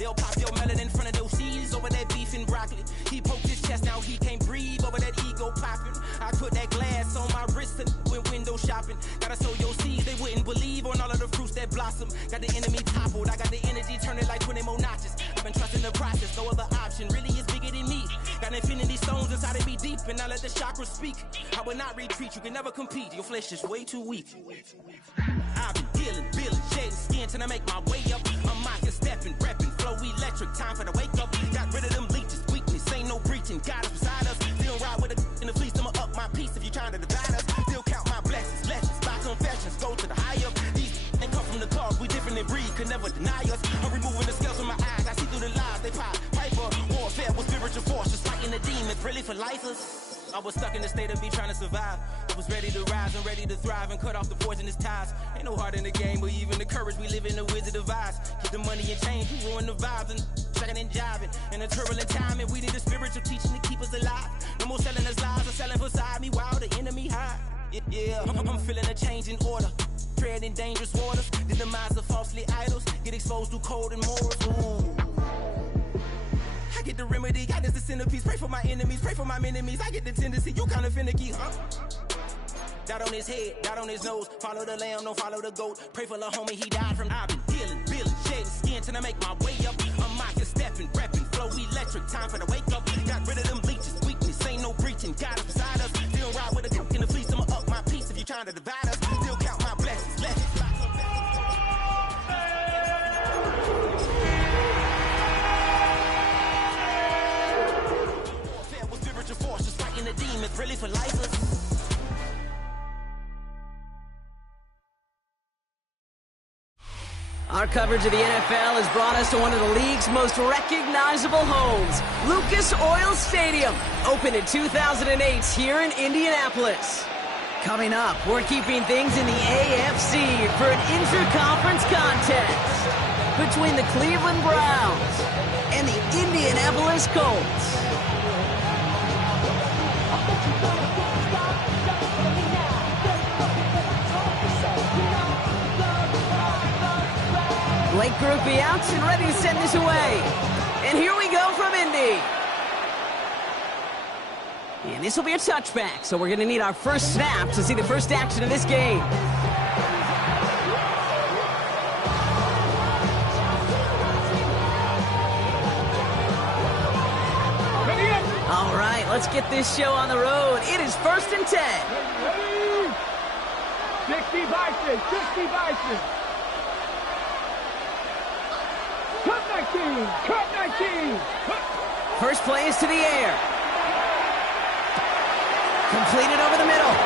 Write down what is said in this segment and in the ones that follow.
They'll pop your melon in front of those seeds over that beef and broccoli. He poked his chest, now he can't breathe over that ego popping. I put that glass on my wrist and went window shopping. Gotta sow your seeds, they wouldn't believe on all of the fruits that blossom. Got the enemy toppled, I got the energy, turn it like 20 more notches. I've been trusting the process, no other option really is bigger than me. Got infinity stones inside of me deep, and I let the chakras speak. I will not retreat, you can never compete, your flesh is way too weak. I've been dealing, building, shedding skin till I make my way up. I'm mocking, stepping, repping, flow electric, time for the wake up. Got rid of them leeches, weakness, ain't no breaching, God is beside us. Still ride with a in the fleece, I'ma up my piece if you trying to divide us. Still count my blessings, lessons, by confessions, go to the high up. These ain't come from the cause, we different in breed, could never deny us. I'm removing the scales from my eyes, I see through the lies, they pop, piper, warfare with spiritual force, just fighting the demons, really for lifers. I was stuck in the state of me trying to survive. I was ready to rise and ready to thrive and cut off the poisonous ties. Ain't no heart in the game, but even the courage we live in the Wizard of Oz. Get the money and change, you ruin the vibes and checking and jiving. In a turbulent time, and we need a spiritual teaching to keep us alive. No more selling us lies or selling beside me while the enemy hide. Yeah, I'm feeling a change in order. Treading dangerous waters. The demise of falsely idols. Get exposed through code and morals. Ooh. I get the remedy, God is the centerpiece. Pray for my enemies, pray for my enemies. I get the tendency, you kinda finicky, huh? Dot on his head, dot on his nose. Follow the lamb, don't follow the goat. Pray for the homie, he died from. I've been healing, building, shedding skin till I make my way up. I'm mocking, stepping, repping, flow electric. Time for the wake up. Got rid of them leeches, weakness, ain't no breaching. God is beside us. Still ride with a cook in the fleece. I'ma up my piece if you trying to divide us. Still count my blessings, lessons. The demons really for lifers. Our coverage of the NFL has brought us to one of the league's most recognizable homes, Lucas Oil Stadium, opened in 2008 here in Indianapolis. Coming up, we're keeping things in the AFC for an intra-conference contest between the Cleveland Browns and the Indianapolis Colts. Blake Grupe out and ready to send this away. And here we go from Indy. And this will be a touchback, so we're going to need our first snap to see the first action of this game. All right, let's get this show on the road. It is 1st and 10. 60 Bison, 60 Bison. Cut 19, cut 19. First play is to the air. Completed over the middle.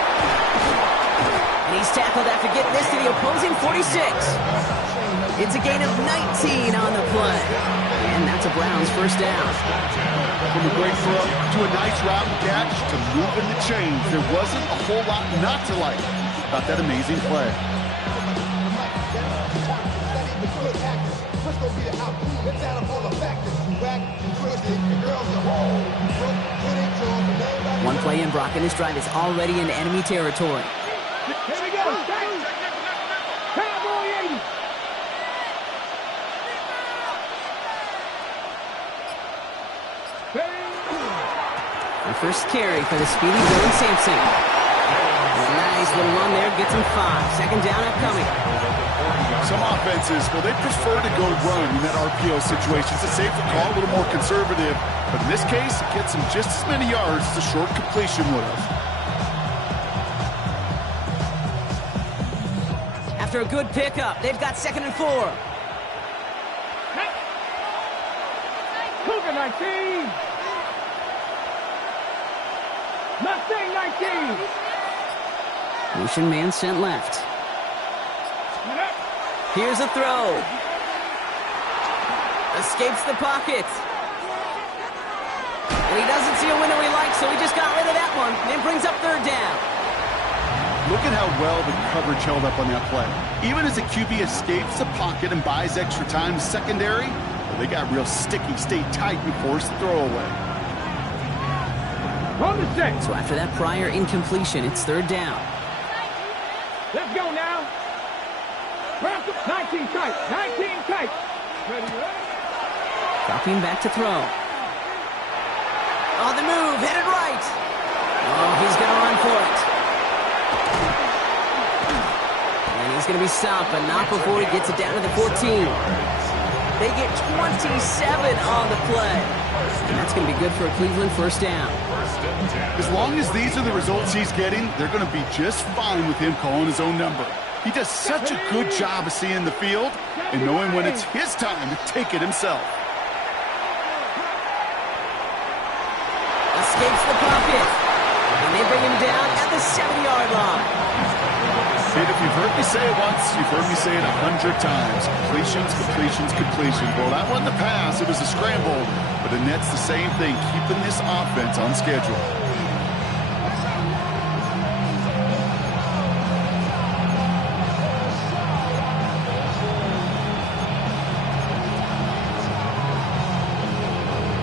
And he's tackled after getting this to the opposing 46. It's a gain of 19 on the play. And that's a Browns first down. From a great throw to a nice route and catch to moving the chains. There wasn't a whole lot not to like about that amazing play. One play in, Brock, and this drive is already into enemy territory. Here we go. Cowboy 80. The first carry for the speedy Dylan Sampson. A nice little run there, gets him 5. Second down upcoming. Some offenses, well, they prefer to go run in that RPO situation. It's a safer call, a little more conservative. But in this case, it gets him just as many yards as a short completion would have. After a good pickup, they've got 2nd and 4. Cougar 19. Mustang 19. Motion man sent left. Here's a throw. Escapes the pocket. And he doesn't see a window he likes, so he just got rid of that one. And brings up 3rd down. Look at how well the coverage held up on that play. Even as the QB escapes the pocket and buys extra time secondary, well, they got real sticky, stayed tight, and forced the throw away. Run the 6. So after that prior incompletion, it's 3rd down. Let's go now. 19 tight. 19 tight. Ready, ready. Dropping back to throw. On the move, headed right. Oh, he's going to run for it. And he's going to be stopped, but not before he gets it down to the 14. They get 27 on the play. And that's going to be good for a Cleveland first down. As long as these are the results he's getting, they're going to be just fine with him calling his own number. He does such a good job of seeing the field and knowing when it's his time to take it himself. Escapes the pocket. And they bring him down at the 7-yard line. Kid, if you've heard me say it once, you've heard me say it 100 times. Completions, completions, completions. Well, that wasn't a pass. It was a scramble. But the net's the same thing, keeping this offense on schedule.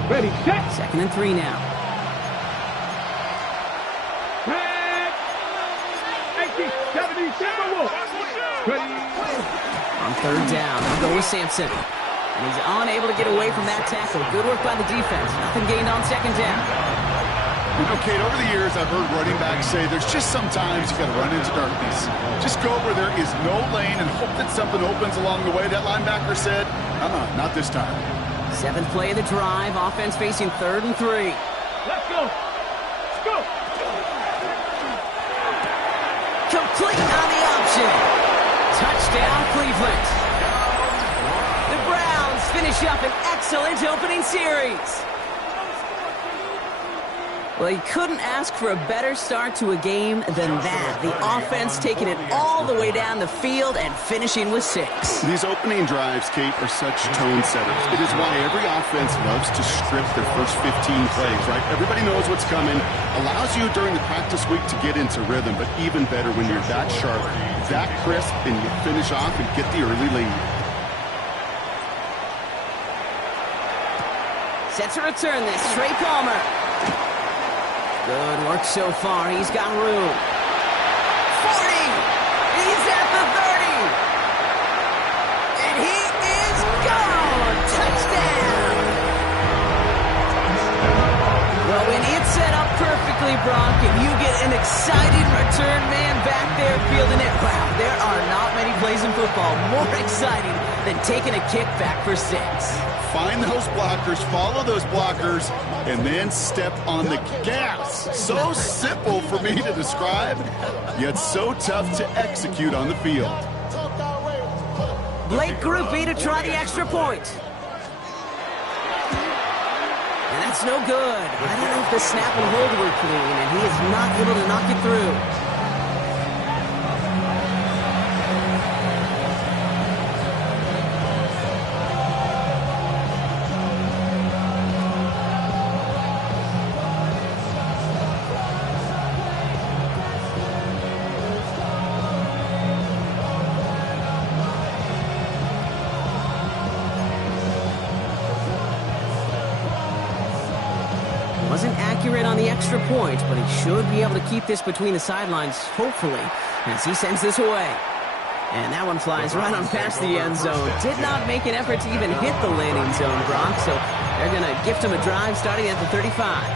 Ready, set. 2nd and 3 now. Set. 70, ready. On 3rd down, they'll go with Sampson. And he's unable to get away from that tackle. Good work by the defense. Nothing gained on 2nd down. You know, Kate, over the years, I've heard running backs say there's just sometimes you got to run into darkness. Just go where there is no lane and hope that something opens along the way. That linebacker said, not this time. 7th play of the drive. Offense facing 3rd and 3. Let's go. Let's go. Complete on the option. Touchdown, Cleveland. The Browns finish up an excellent opening series. Well, you couldn't ask for a better start to a game than that. The offense taking it all the way down the field and finishing with 6. These opening drives, Kate, are such tone setters. It is why every offense loves to strip their first 15 plays, right? Everybody knows what's coming. Allows you during the practice week to get into rhythm, but even better when you're that sharp, that crisp, and you finish off and get the early lead. Set to return this, Trey Palmer. Good work so far. He's got room. 40. He's at the 30. And he is gone. Touchdown. Well, when it's set up perfectly, Brock, and you get an exciting return man back there fielding it, wow, there are not many plays in football more exciting than taking a kick back for 6. Find those blockers, follow those blockers, and then step on the gas. So simple for me to describe, yet so tough to execute on the field. Blake Grupe to try the extra point. And that's no good. I don't know if the snap and hold were clean, and he is not able to knock it through. Wasn't accurate on the extra point, but he should be able to keep this between the sidelines, hopefully, as he sends this away. And that one flies right on past the end zone. Did not make an effort to even hit the landing zone, Brock, so they're going to gift him a drive starting at the 35.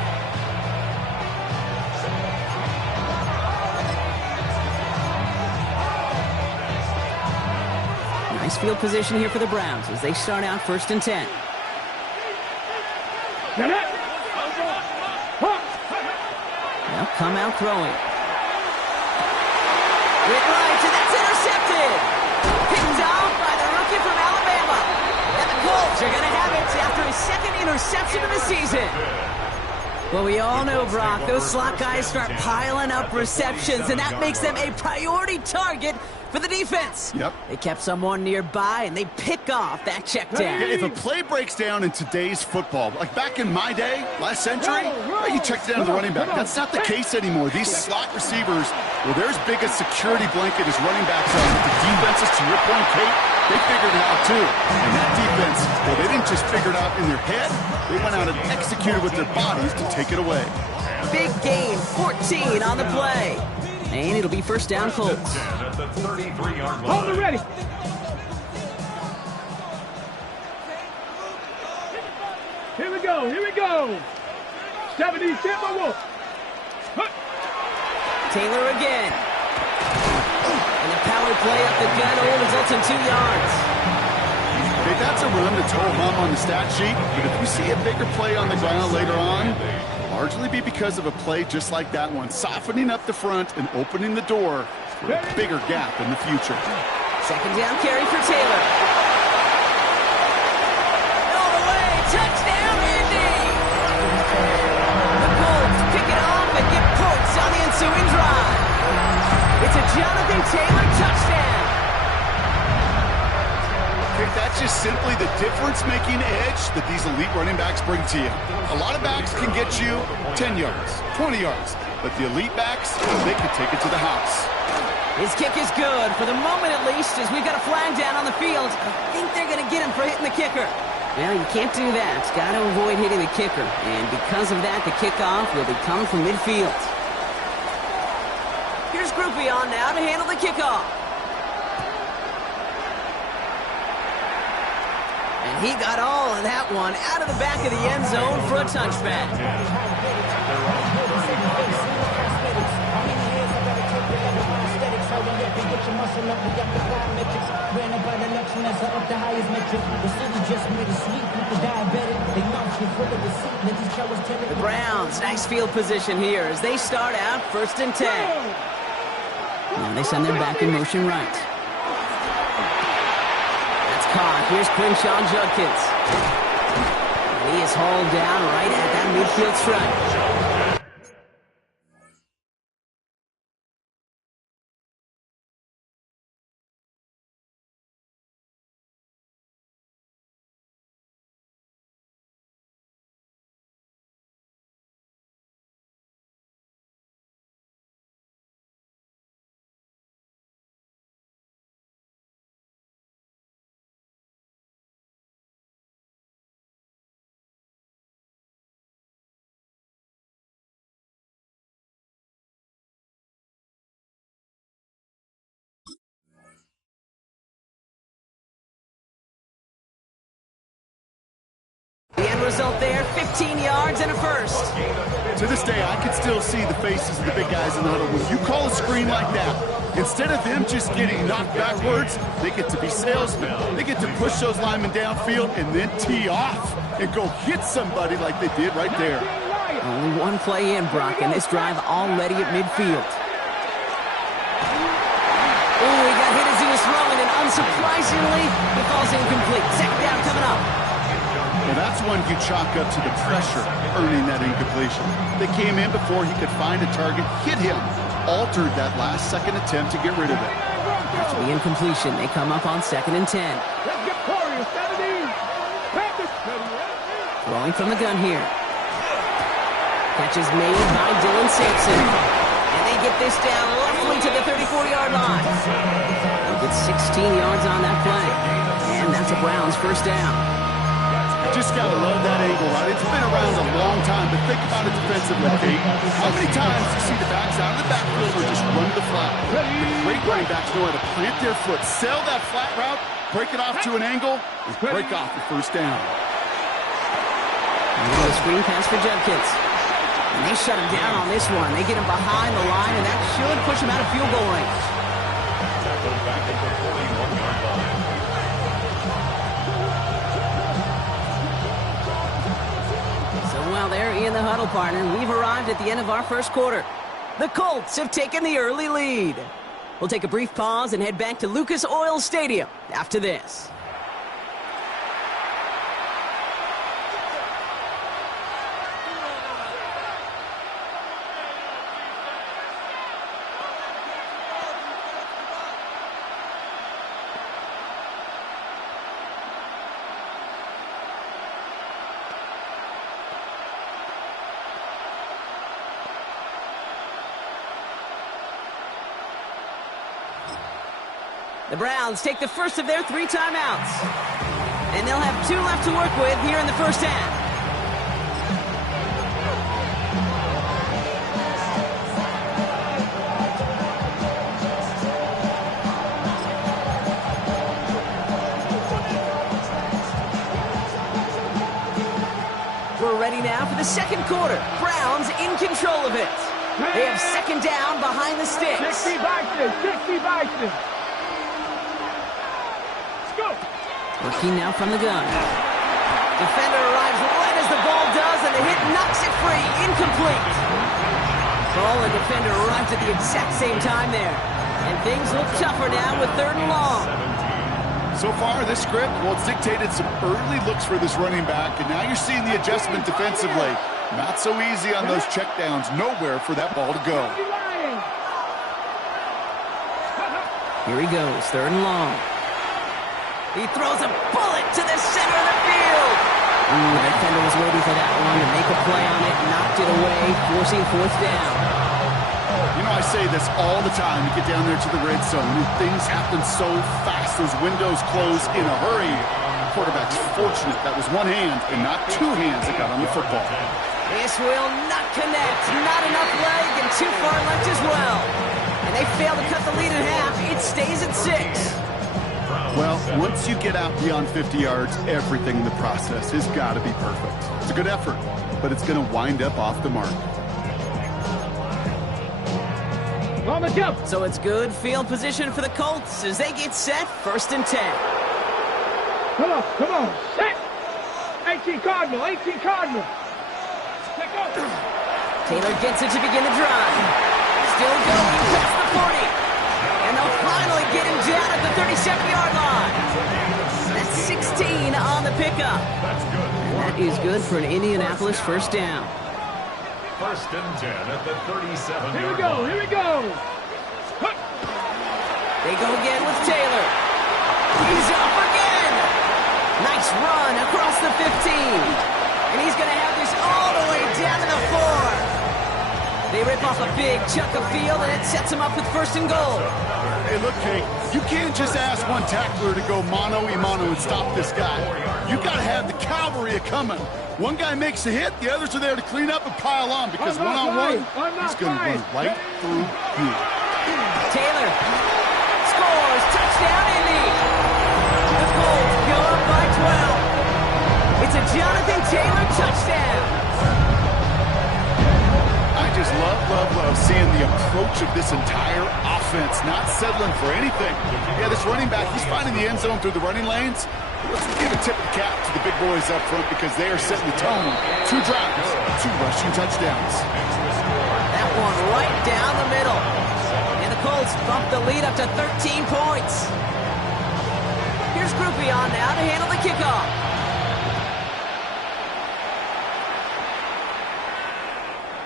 Nice field position here for the Browns as they start out 1st and 10. They'll come out throwing. With right, and that's intercepted. Picked off by the rookie from Alabama. And the Colts are going to have it after his 2nd interception of the season. Well, we all know, Brock, those slot guys start piling up receptions, and that makes them a priority target for the defense. Yep. They kept someone nearby, and they pick off that check down. If a play breaks down in today's football, like back in my day, last century, you checked down to the running back. That's not the case anymore. These slot receivers, well, they're as big a security blanket as running backs are. But the defenses, to your point, Kate, they figured it out too. And that defense, well, they didn't just figure it out in their head. They went out and executed with their bodies to take it away. Big gain, 14 on the play. And it'll be 1st down, Colts. Hold it ready. Here we go. Here we go. 70 Timber Wolf. Taylor again. And the power play up the gun all results in 2 yards. Hey, that's a run to total hum on the stat sheet, but if you see a bigger play on the ground later on, it'll largely be because of a play just like that one, softening up the front and opening the door for a bigger gap in the future. Second down carry for Taylor. All the way, touchdown, Indy! The Colts pick it off and get points on the ensuing drive. It's a Jonathan Taylor touchdown. Okay, that's just simply the difference-making edge that these elite running backs bring to you. A lot of backs can get you 10 yards, 20 yards, but the elite backs, they can take it to the house. His kick is good, for the moment at least, as we've got a flag down on the field. I think they're going to get him for hitting the kicker. Well, you can't do that. Got to avoid hitting the kicker. And because of that, the kickoff will be coming from midfield. Here's Groupie on now to handle the kickoff. And he got all of that one out of the back of the end zone for a touchback. The Browns, nice field position here as they start out 1st and 10. Now they send their back in motion right. That's caught. Here's Quinshawn Judkins. He is hauled down right at that midfield stripe. The end result there, 15 yards and a first. To this day, I can still see the faces of the big guys in the huddle. When you call a screen like that, instead of them just getting knocked backwards, they get to be salesmen. They get to push those linemen downfield and then tee off and go hit somebody like they did right there. Only one play in, Brock, and this drive already at midfield. Oh, he got hit as he was throwing, and unsurprisingly, it falls incomplete. Second down coming up. Well, that's one you chalk up to the pressure earning that incompletion. They came in before he could find a target, hit him, altered that last-second attempt to get rid of it. After the incompletion, they come up on 2nd and 10. Throwing from the gun here. Catch is made by Dylan Sampson. And they get this down roughly to the 34-yard line. They get 16 yards on that play. And that's a Browns first down. Just got to love that angle, right? It's been around a long time, but think about it defensively, Kate. How many times you see the backs out of the backfield or just run the flat? The great running backs know how to plant their foot, sell that flat route, break it off to an angle, and break off the first down. And a screen pass for Judkins. And they shut him down on this one. They get him behind the line, and that should push him out of field goal range. Back at the 41-yard line. Well, there in the huddle, partner. We've arrived at the end of our first quarter. The Colts have taken the early lead. We'll take a brief pause and head back to Lucas Oil Stadium after this. The Browns take the first of their 3 timeouts. And they'll have 2 left to work with here in the first half. ready now for the second quarter. Browns in control of it. They have second down behind the sticks. 60 Bison, 60 Bison. Let's go. Working now from the gun. Defender arrives right as the ball does, and the hit knocks it free. Incomplete. Ball and defender arrived at the exact same time there. And things look tougher now with 3rd and long. So far, this script, well, it's dictated some early looks for this running back, and now you're seeing the adjustment defensively. Not so easy on those checkdowns. Nowhere for that ball to go. Here he goes, 3rd and long. He throws a bullet to the center of the field. The defender was waiting for that one to make a play on it, knocked it away, forcing 4th down. You know, I say this all the time. You get down there to the red zone, and things happen so fast. Those windows close in a hurry. The quarterback's fortunate that was one hand and not 2 hands that got on the football. This will not connect. Not enough leg and too far left as well. And they fail to cut the lead in half. It stays at 6. Well, once you get out beyond 50 yards, everything in the process has got to be perfect. It's a good effort, but it's going to wind up off the mark. On the jump. So it's good field position for the Colts as they get set, 1st and 10. Come on, come on. Set. 18 Cardinal, 18 Cardinal. Let go. Taylor gets it to begin the drive. Still going past the 40. And they'll finally get him down at the 37-yard line. That's 16 on the pickup. And that is good for an Indianapolis 1st down. 1st and 10 at the 37-yard line. Here we go, here we go. They go again with Taylor. He's up again. Nice run across the 15. And he's going to have this all the way down to the 4. They rip off a big chunk of field, and it sets him up with 1st and goal. Hey, look, Kate, you can't just ask one tackler to go mano-a-mano and stop this guy. You got to have the cavalry coming. One guy makes a hit, the others are there to clean up and pile on, because one-on-one, he's going to run right through you. Taylor scores. Touchdown, Indy. The Colts go up by 12. It's a Jonathan Taylor touchdown. I just love seeing the approach of this entire offense, not settling for anything. Yeah, this running back, he's finding the end zone through the running lanes. Let's give a tip of the cap to the big boys up front because they are setting the tone. 2 drives, 2 rushing touchdowns. That one right down the middle. And the Colts bump the lead up to 13 points. Here's Groupion now to handle the kickoff.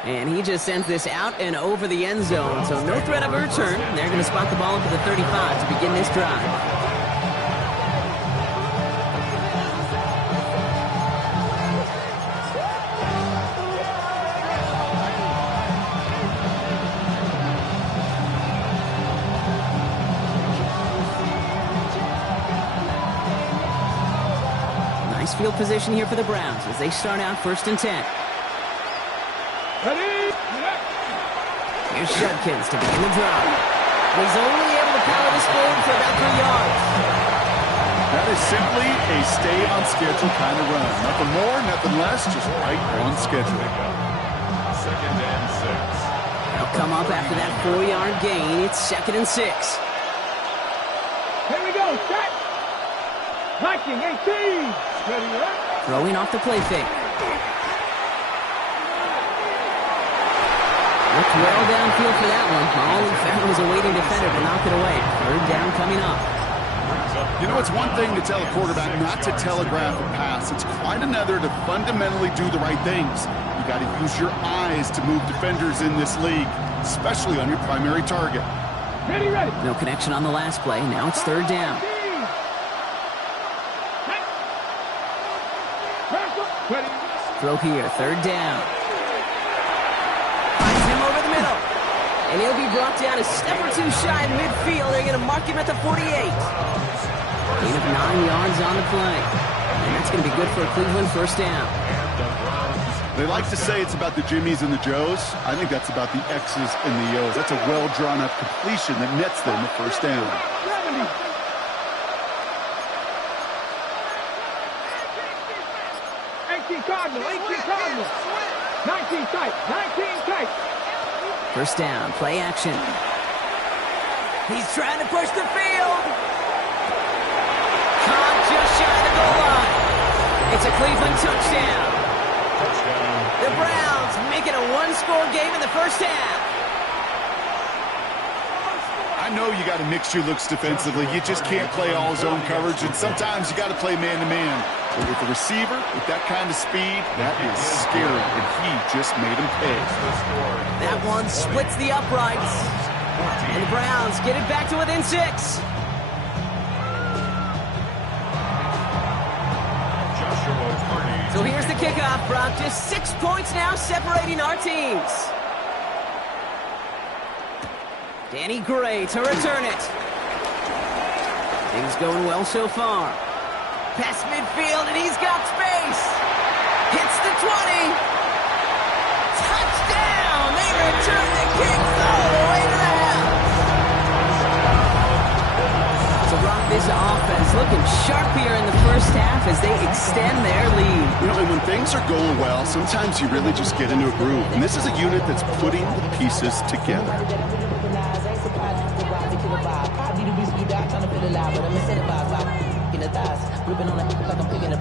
And he just sends this out and over the end zone, so no threat of a return. They're going to spot the ball up to the 35 to begin this drive. Nice field position here for the Browns as they start out 1st and 10. Ready? Here's Judkins to begin the drive. He's only able to power this forward for about 3 yards. That is simply a stay-on-schedule kind of run. Nothing more, nothing less, just right on schedule. 2nd and 6. They'll come up after that 4-yard gain. It's 2nd and 6. Here we go, set. Viking, 18. Ready, right? Throwing off the play fake. Looked well downfield for that one. All he found was a waiting defender to knock it away. 3rd down coming up. You know, it's one thing to tell a quarterback not to telegraph a pass. It's quite another to fundamentally do the right things. You got to use your eyes to move defenders in this league, especially on your primary target. Ready, ready. No connection on the last play. Now it's 3rd down. Ready. Throw here, 3rd down. Finds him over the middle. And he'll be brought down a step or 2 shy of midfield. They're going to mark him at the 48. Gain of 9 yards on the play. And that's going to be good for a Cleveland 1st down. They like to say it's about the Jimmies and the Joes. I think that's about the X's and the O's. That's a well-drawn-up completion that nets them a 1st down. 18 18 Cardinal, 18 Cardinal. 19 tight, 19 tight. First down, play action. He's trying to push the field. Caught just shy of the goal line. It's a Cleveland touchdown. The Browns make it a one-score game in the first half. I know you got to mix your looks defensively. You just can't play all zone coverage, and sometimes you got to play man-to-man. But with the receiver, with that kind of speed, that is scary, and he just made him pay. That one splits the uprights. And the Browns get it back to within 6. So here's the kickoff, Brock. Just 6 points now separating our teams. Danny Gray to return it. Things going well so far. Past midfield, and he's got space. Hits the 20. Touchdown! They return the kick all the way to the house. So, Brock, this offense looking sharp here in the first half as they extend their lead. You know, and when things are going well, sometimes you really just get into a groove. And this is a unit that's putting the pieces together.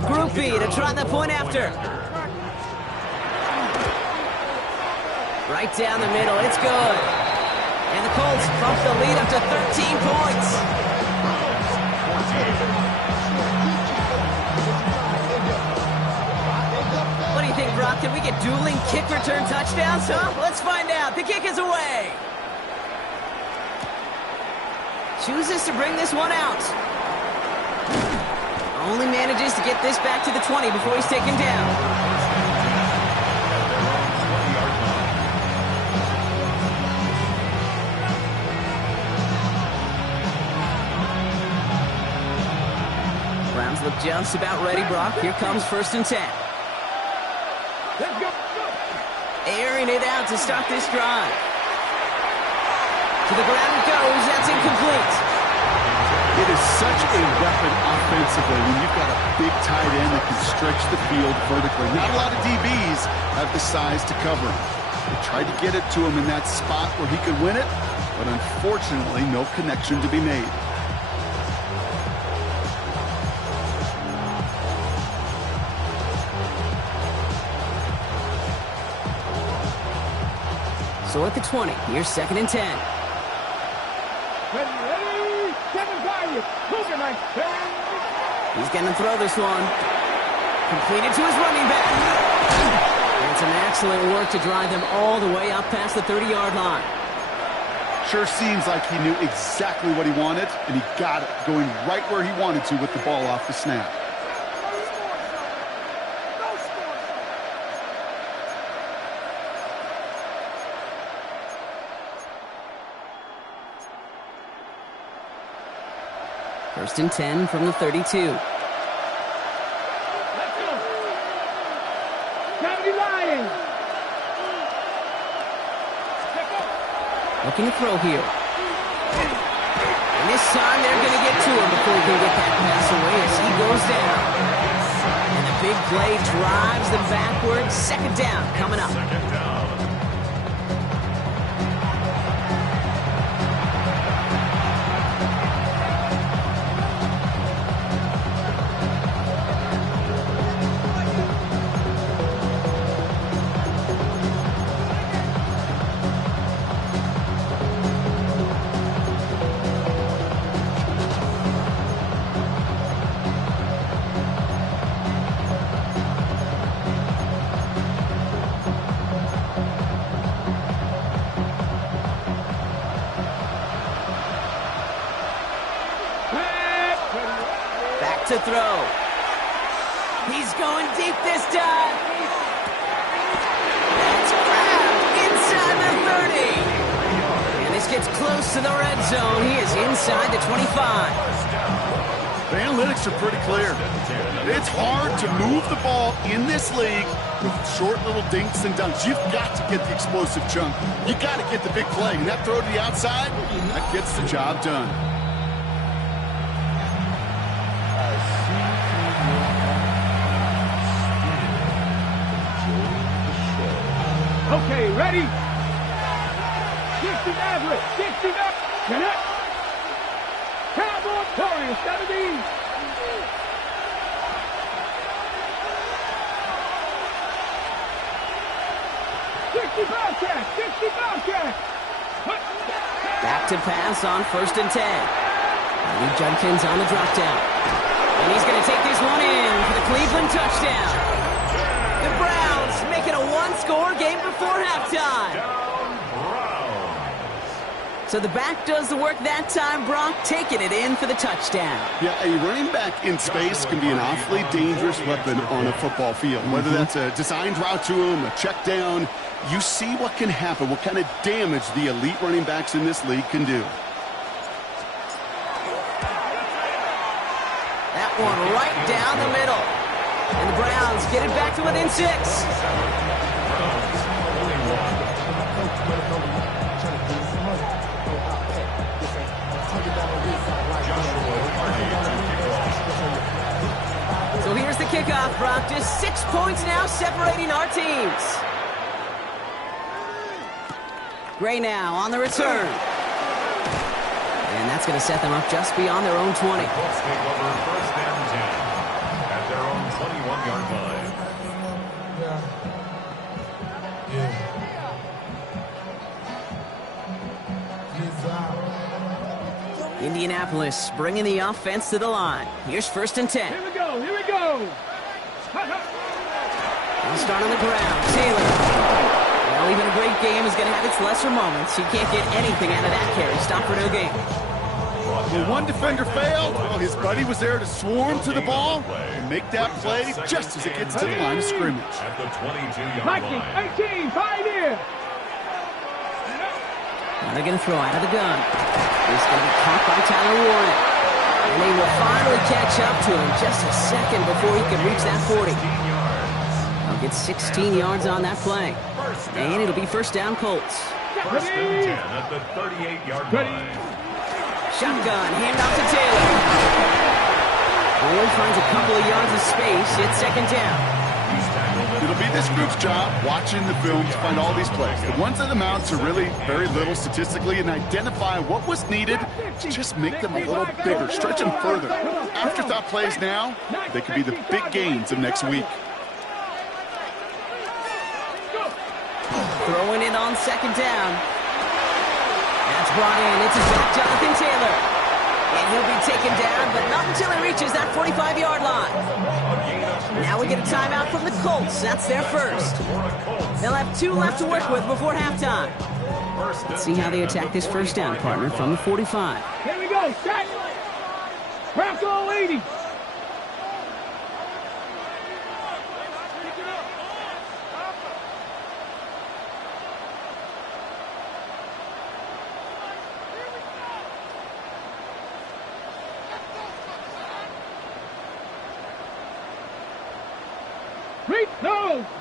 Group B to try the point after. Right down the middle, it's good. And the Colts bump the lead up to 13 points. What do you think, Brock? Can we get dueling kick return touchdowns, huh? Let's find out. The kick is away. Chooses to bring this one out. Only manages to get this back to the 20 before he's taken down. Browns look just about ready, Brock. Here comes 1st and 10. Let's go. Airing it out to start this drive. To the ground it goes. That's incomplete. It is such a weapon offensively when you've got a big tight end that can stretch the field vertically. Not a lot of DBs have the size to cover him. They tried to get it to him in that spot where he could win it, but unfortunately, no connection to be made. So at the 20, here's 2nd and 10. Ready, 7-5. Moving right. He's going to throw this one. Completed to his running back. And some excellent work to drive them all the way up past the 30-yard line. Sure seems like he knew exactly what he wanted, and he got it, going right where he wanted to with the ball off the snap. First and 10 from the 32. Let's go. 70 Lions. Looking to throw here. And this time they're going to get to him before he can get that pass away as he goes down. And the big play drives them backwards. 2nd down coming up. To throw. He's going deep this time. That's grabbed inside the 30. And this gets close to the red zone. He is inside the 25. The analytics are pretty clear. It's hard to move the ball in this league with short little dinks and dunks. You've got to get the explosive chunk. You got to get the big play. And that throw to the outside, that gets the job done. Ready? 60 Maverick. 60 Maverick. Connect. Cowboy Torres. 70. Back to pass on 1st and 10. Lee Judkins on the drop down. And he's going to take this one in for the Cleveland touchdown. The Browns make it a one-score game before halftime. So the back does the work that time, Brock, taking it in for the touchdown. Yeah, a running back in space can be an awfully dangerous weapon on a football field. Whether that's a designed route to him, a check down, you see what can happen, what kind of damage the elite running backs in this league can do. That one right down the middle. And the Browns get it back to within 6. So here's the kickoff, Brock. Just 6 points now separating our teams. Gray now on the return. And that's going to set them up just beyond their own 20. Colts take over 1st and 10 at their own 21-yard line. Indianapolis bringing the offense to the line. Here's 1st and 10. Here we go. Here we go. They'll start on the ground. Taylor. Well, even a great game is going to have its lesser moments. You can't get anything out of that carry. Stop for no gain. When one defender failed, well, his buddy was there to swarm to the ball and make that play just as it gets to the line of scrimmage. At the 22-yard Vikings, line. 18, pioneer. Now they're going to throw out of the gun. He's going to be caught by Tyler Warren. And they will finally catch up to him just a second before he can reach that 40. They'll get 16 yards on that play. And it'll be 1st down Colts. 1st and 10 at the 38-yard line. Shotgun, hand off to Taylor. Warren finds a couple of yards of space. It's 2nd down. It'll be this group's job watching the film to find all these plays. The ones that amount to really very little statistically and identify what was needed to just make them a little bigger, stretch them further. Afterthought plays now, they could be the big gains of next week. Throwing it on 2nd down. That's brought in. It's his back, Jonathan Taylor. And he'll be taken down, but not until he reaches that 45-yard line. Now we get a timeout from the Colts. That's their first. They'll have 2 left to work with before halftime. Let's see how they attack this 1st down, partner, from the 45. Here we go. Set. Bronco leading.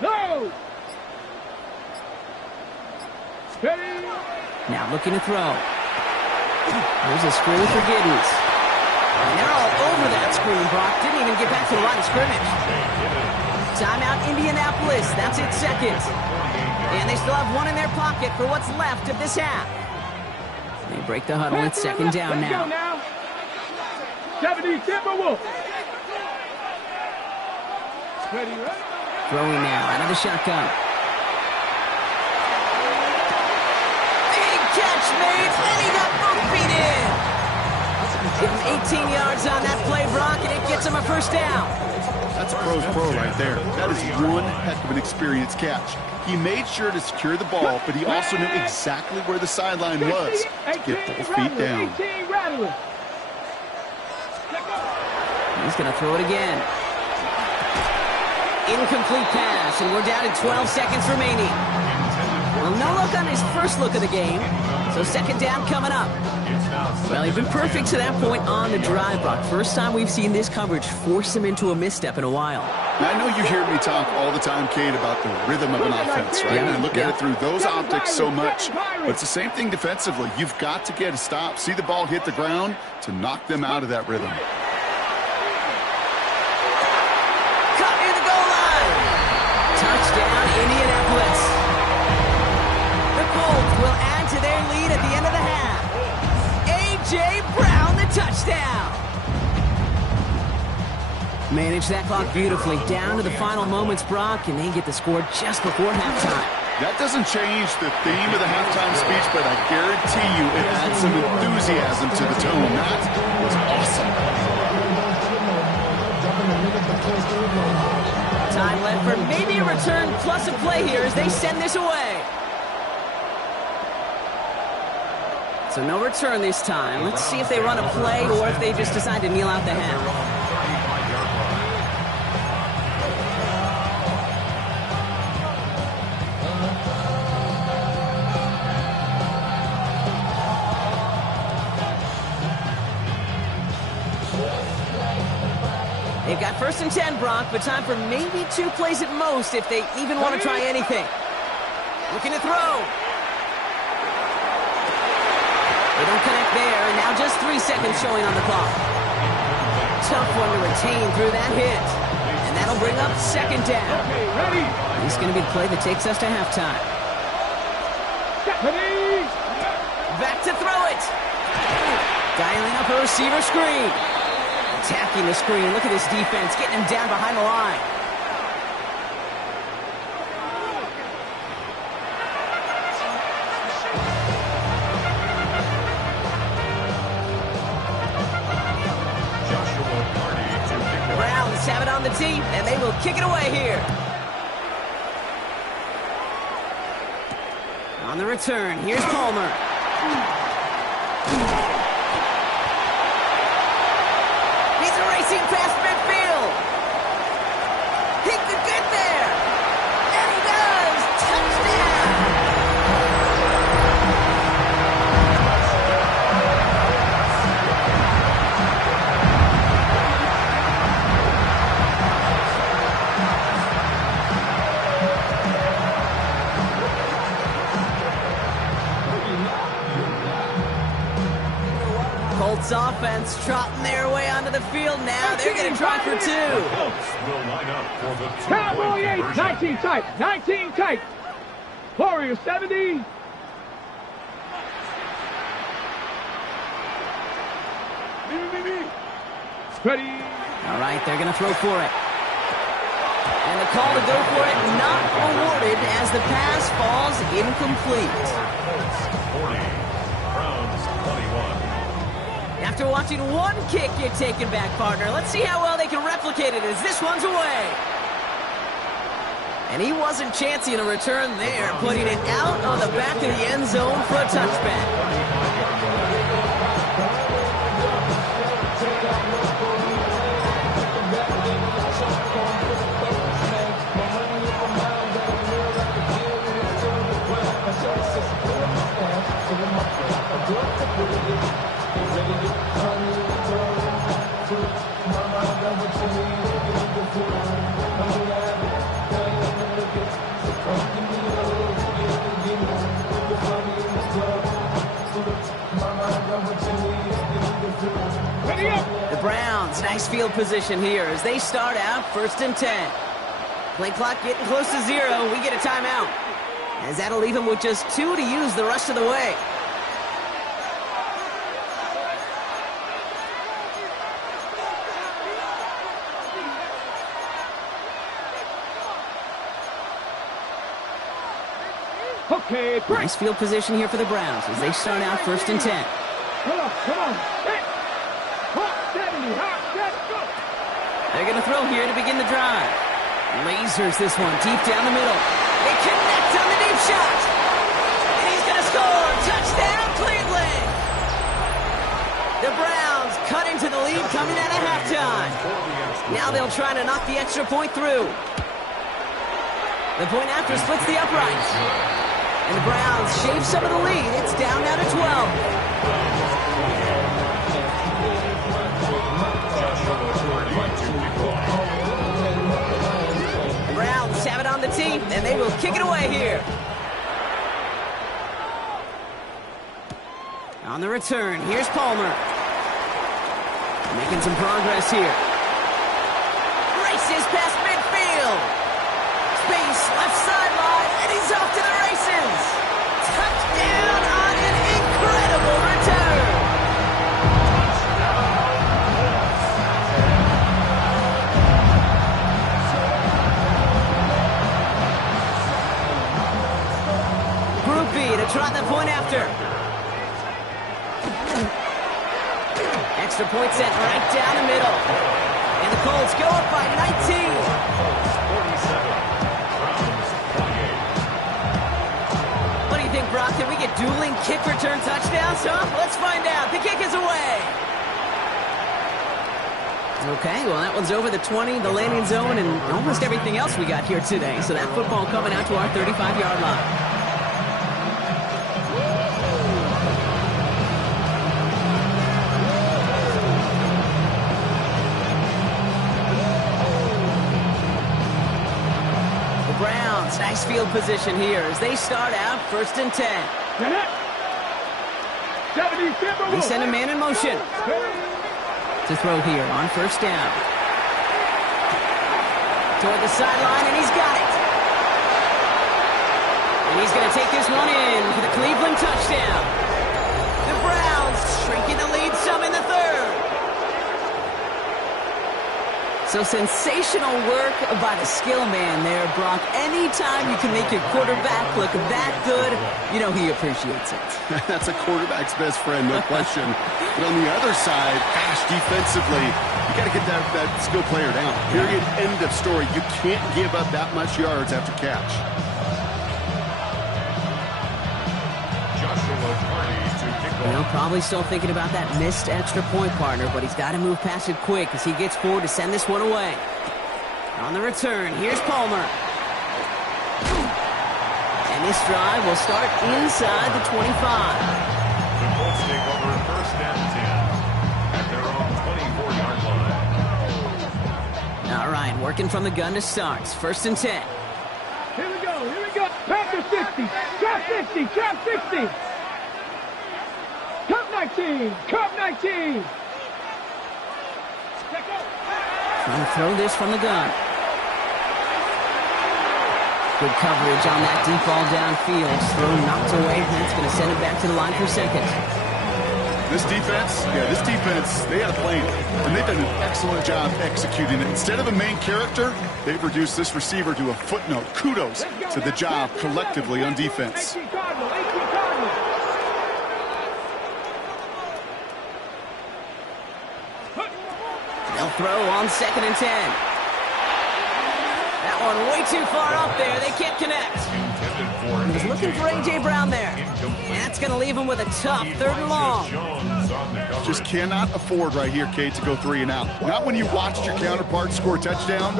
No! Ready? Now looking to throw. There's a screen for Giddens. And they're all over that screen, Brock. Didn't even get back to the line of scrimmage. Timeout Indianapolis. That's its 2nd. And they still have 1 in their pocket for what's left of this half. They break the huddle. It's 2nd down now. 70 Timberwolves. Ready? Throwing now out of the shotgun. Big catch made, and he got both feet in. Give him 18 yards on that play, Brock, and it gets him a 1st down. That's a pro's pro right there. That is one heck of an experienced catch. He made sure to secure the ball, but he also knew exactly where the sideline was to get both feet down. He's going to throw it again. Incomplete pass, and we're down to 12 seconds remaining. Well, no look on his first look of the game, so 2nd down coming up. Well, he's been perfect to that point on the drive, Brock. First time we've seen this coverage force him into a misstep in a while. Now, I know you hear me talk all the time, Kate, about the rhythm of an offense, right? And I look at it through those optics so much. But it's the same thing defensively. You've got to get a stop, see the ball hit the ground to knock them out of that rhythm. Touchdown, Indianapolis. lead at the end of the half. A.J. Brown, the touchdown. Manage that clock beautifully. Down to the final moments, Brock, and they get the score just before halftime. That doesn't change the theme of the halftime speech, but I guarantee you it adds some enthusiasm to the tone. That was awesome. Time left for maybe a return plus a play here as they send this away. So no return this time. Let's see if they run a play or if they just decide to kneel out the half. They've got 1st and 10, Brock, but time for maybe 2 plays at most if they even want to try anything. Looking to throw. They don't connect there, and now just 3 seconds showing on the clock. Tough one to retain through that hit. And that'll bring up 2nd down. Okay, ready. This is going to be the play that takes us to halftime. Ready. Back to throw it. Dialing up a receiver screen. Attacking the screen. Look at this defense, getting him down behind the line. Browns have it on the tee, and they will kick it away here. On the return, here's Palmer. Racing past midfield. He could get there. And he does. Touchdown. Colts offense trotting their way onto the field now. They're going to try for 2. Cowboy 8, 19 tight, 19 tight. Warriors 70. Ready. All right, they're going to throw for it. And the call to go for it not awarded as the pass falls incomplete. 40, Browns 21. After watching one kick get taken back, partner, let's see how well they can replicate it as this one's away. And he wasn't chancing a return there, putting it out on the back of the end zone for a touchback. The Browns, nice field position here as they start out 1st and 10. Play clock getting close to 0. We get a timeout, as that'll leave them with just 2 to use the rest of the way. Okay, break. Nice field position here for the Browns as they start out 1st and 10. Come on. Set. Hot 70. Hot set. Go. They're going to throw here to begin the drive. Lasers this one deep down the middle. They connect on the deep shot. And he's going to score. Touchdown, Cleveland. The Browns cut into the lead coming out of halftime. Now they'll try to knock the extra point through. The point after splits the uprights. And the Browns shave some of the lead. It's down now to 12. The Browns have it on the tee, and they will kick it away here. On the return, here's Palmer. Making some progress here. Races past midfield. Space left sideline, and he's off to the races. Touchdown on an be to trot the point after. Extra point sent right down the middle. And the Colts go up by 19. 47. What do you think, Brock? Can we get dueling kick return touchdowns, huh? Let's find out. The kick is away. Okay, well, that one's over the 20, the landing zone, and almost everything else we got here today. So that football coming out to our 35-yard line. The Browns, nice field position here as they start out 1st and 10. They send a man in motion to throw here on 1st down. Toward the sideline, and he's got it. And he's going to take this one in for the Cleveland touchdown. The Browns shrinking the lead some in the 3rd. So sensational work by the skill man there, Brock. Anytime you can make your quarterback look that good, you know he appreciates it. That's a quarterback's best friend, no question. But on the other side, gosh, defensively, you got to get that skill player down. Period. End of story. You can't give up that much yards after catch. Well, probably still thinking about that missed extra point, partner, but he's got to move past it quick as he gets forward to send this one away. On the return, here's Palmer. And this drive will start inside the 25. The Colts take over 1st and 10 at their own 24-yard line. All right, working from the gun to start. 1st and 10. Here we go, here we go. Back to 60, drop 60, drop 60. Cup 19, Cup 19. Trying to throw this from the gun. Good coverage on that deep ball downfield. Throw knocked away. That's going to send it back to the line for 2nd. This defense, they had a plan, and they've done an excellent job executing it. Instead of a main character, they've reduced this receiver to a footnote. Kudos to the job collectively on defense. 18 Cardinal, 18 Cardinal. They'll throw on 2nd and 10. That one way too far up there. They can't connect. He's looking for A.J. Brown there. That's going to leave him with a tough 3rd and long. Just cannot afford right here, Kate, to go 3 and out. Not when you watched your counterpart score a touchdown.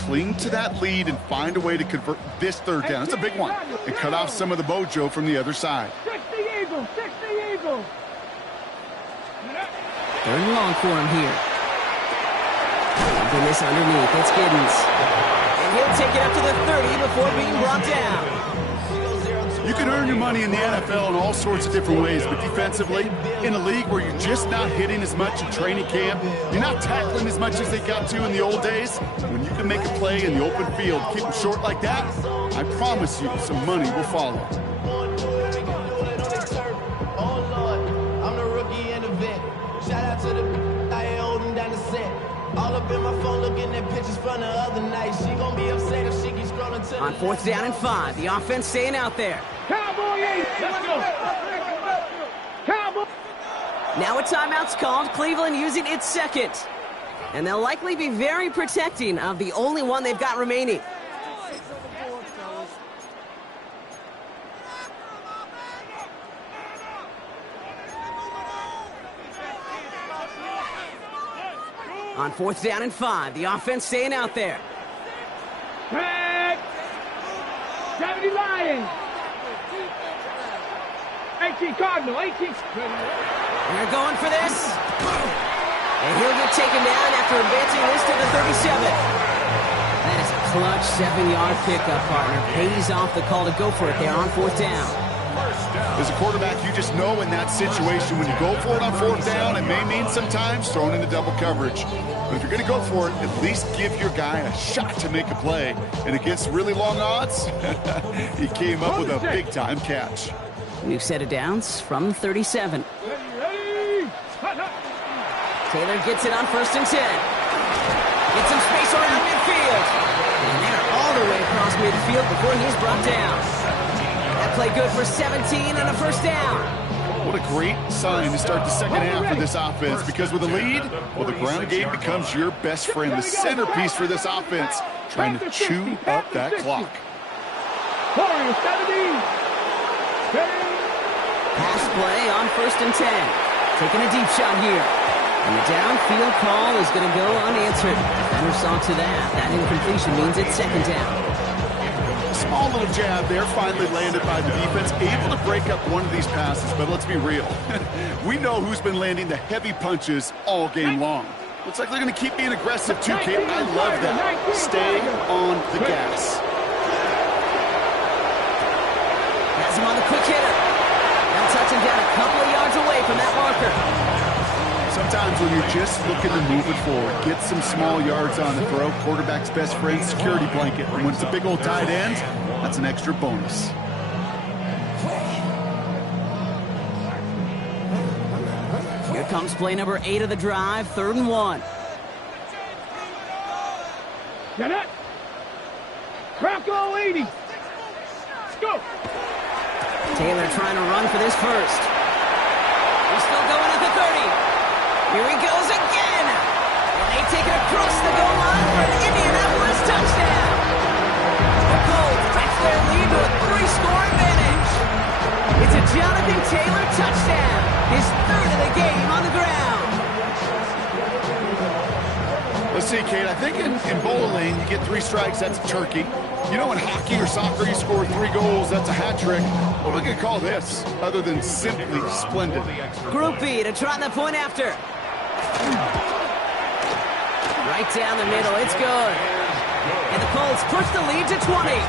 Cling to that lead and find a way to convert this 3rd down. It's a big one. And cut off some of the mojo from the other side. 60 Eagles, 60 Eagles. 3rd and long for him here. Getting this underneath. It's Giddens. And he'll take it up to the 30 before being brought down. You can earn your money in the NFL in all sorts of different ways, but defensively, in a league where you're just not hitting as much in training camp, you're not tackling as much as they got to in the old days, when you can make a play in the open field, keep them short like that, I promise you some money will follow. Oh, Lord, I'm the rookie and the vet. Shout out to the I ain't holding down the set. All up in my phone looking at pictures from the other night. She gon' be upset if she keeps scrolling to On 4th down and 5, the offense staying out there. Cowboy 8, let's go. Cowboy. Now a timeout's called. Cleveland using its 2nd. And they'll likely be very protecting of the only one they've got remaining. On 4th down and 5, the offense staying out there. Red. 70 Lions. 18 Cardinal, 18. They're going for this. And he'll get taken down after advancing this to the 37. That is a clutch 7-yard pickup, partner. Pays off the call to go for it there on 4th down. As a quarterback, you just know in that situation, when you go for it on 4th down, it may mean sometimes throwing into double coverage. But if you're going to go for it, at least give your guy a shot to make a play. And against really long odds, he came up with a big-time catch. New set of downs from 37. Taylor gets it on 1st and 10. Gets some space around midfield. And they're all the way across midfield before he's brought down. That play good for 17 and a first down. What a great sign to start the second half for this offense, because with a lead, well, the ground game becomes your best friend, the centerpiece for this offense, trying to chew up that clock. Pass play on 1st and 10. Taking a deep shot here. And the downfield call is going to go unanswered. Defender saw to that. That incompletion means it's second down. Small little jab there, finally landed by the defense, able to break up one of these passes, but let's be real. We know who's been landing the heavy punches all game long. Looks like they're going to keep being aggressive too, Kate. I love that. Stay on the gas. Has him on the quick hitter. Now touching down a couple of yards away from that marker. Sometimes when you're just looking to move it forward, get some small yards on the throw, quarterback's best friend, security blanket. And when it's a big old tight end, that's an extra bonus. Here comes play number 8 of the drive, 3rd and 1. Get it. Bronco 80. Let's go. Taylor trying to run for this first. He's still going at the 30. Here he goes again. And they take it across the goal line for an Indianapolis touchdown. The Colts stretch their lead to a 3-score advantage. It's a Jonathan Taylor touchdown. His 3rd of the game on the ground. Let's see, Kate. I think in bowling, you get 3 strikes, that's a turkey. You know, in hockey or soccer, you score 3 goals, that's a hat trick. What are we going to call this, other than simply splendid? Group B to try the point after. Right down the middle, it's good. And the Colts push the lead to 20.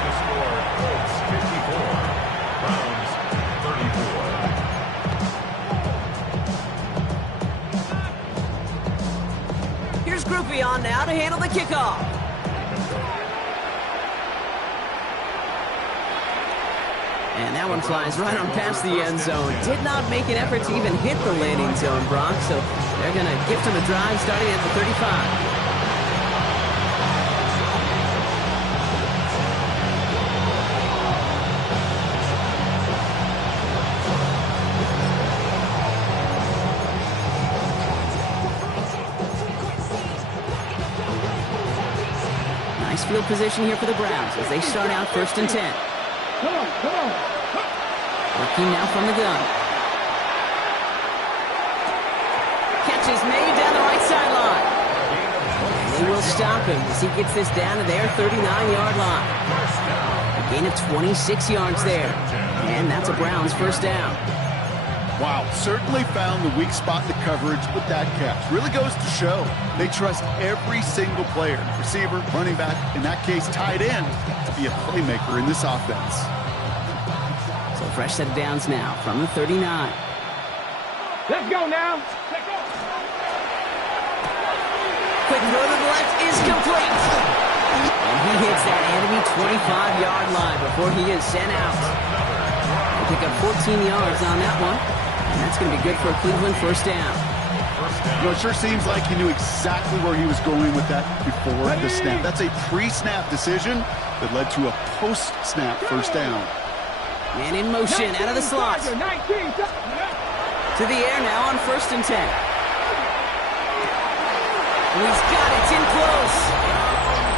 Here's Group B on now to handle the kickoff. And that one flies right on past the end zone. Did not make an effort to even hit the landing zone, Brock. So they're going to gift him a drive starting at the 35. Nice field position here for the Browns as they start out 1st and 10. Come on, come on. Working now from the gun. Catch is made down the right sideline. And they will stop him as he gets this down to their 39-yard line. A gain of 26 yards there. And that's a Browns first down. Wow, certainly found the weak spot in the coverage with that catch. Really goes to show they trust every single player, receiver, running back, in that case tight end, to be a playmaker in this offense. So fresh set of downs now from the 39. Let's go now. Let's go. Quick throw to the left is complete. And he hits that enemy 25-yard line before he is sent out. He'll pick up 14 yards on that one. And that's going to be good for a Cleveland first down. You know, it sure seems like he knew exactly where he was going with that before the snap. That's a pre-snap decision that led to a post-snap first down. Man in motion out of the slot. To the air now on 1st and 10. And he's got it. It's in close.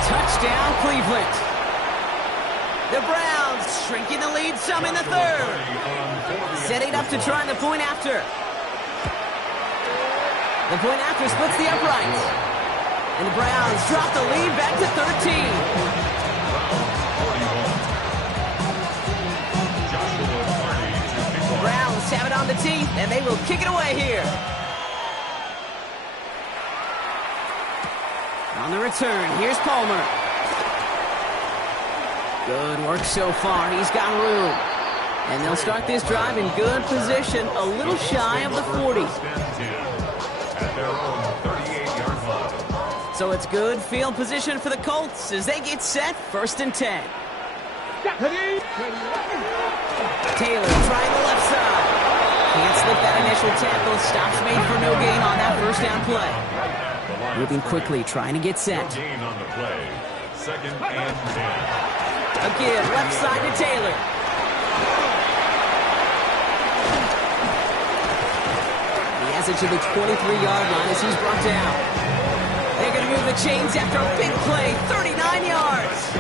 Touchdown, Cleveland. The Browns shrinking the lead some in the 3rd. Setting up to try the point after. The point after splits the uprights. And the Browns drop the lead back to 13. The Browns have it on the tee, and they will kick it away here. On the return, here's Palmer. Good work so far. He's got room. And they'll start this drive in good position, a little shy of the 40. So it's good field position for the Colts as they get set, 1st and 10. Taylor trying the left side. Can't slip that initial tackle. Stops made for no gain on that first down play. Moving quickly, trying to get set. Gain on the play. 2nd and 10. Again, left side to Taylor. He has it to the 23-yard line as he's brought down. They're going to move the chains after a big play, 39 yards.